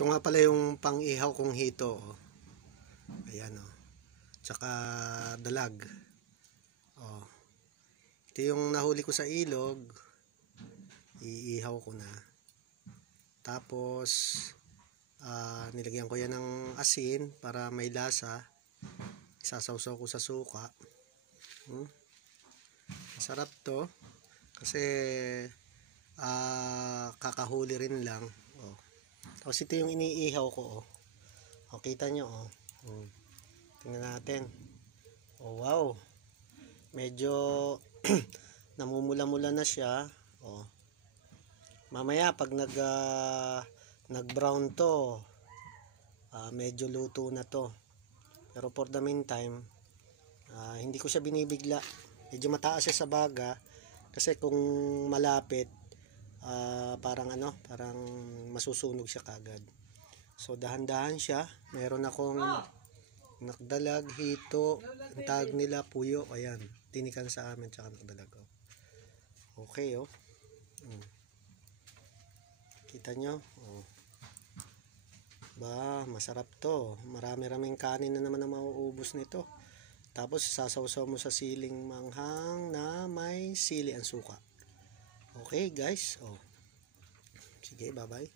Ito nga pala yung pang-ihaw kong hito. Oh. Ayan o. Oh. Tsaka dalag. Oh. Ito yung nahuli ko sa ilog. Iihaw ko na. Tapos, nilagyan ko yan ng asin para may lasa. Isasawsaw ko sa suka. Masarap to. Kasi, kakahuli rin lang. Oh. Tapos ito yung iniihaw ko. Oh. Oh, kita nyo. Oh. Tingnan natin. Oh, wow. Medyo namumula-mula na siya. Oh. Mamaya pag nag-brown to, medyo luto na to. Pero for the meantime, hindi ko siya binibigla. Medyo mataas siya sa baga kasi kung malapit, parang masusunog siya kagad. So dahan-dahan siya. Meron akong nakdalag, hito, ang tawag nila puyo. Ayan, tinikan sa amin tsaka nakdalag. Okay, oh. Kita nyo? Oh. Ba, masarap to. Marami-raming kanin na naman ang mauubos nito. Tapos sasawsaw mo sa siling manghang na may sili ang suka. Okay guys. Oh. Sige, bye-bye.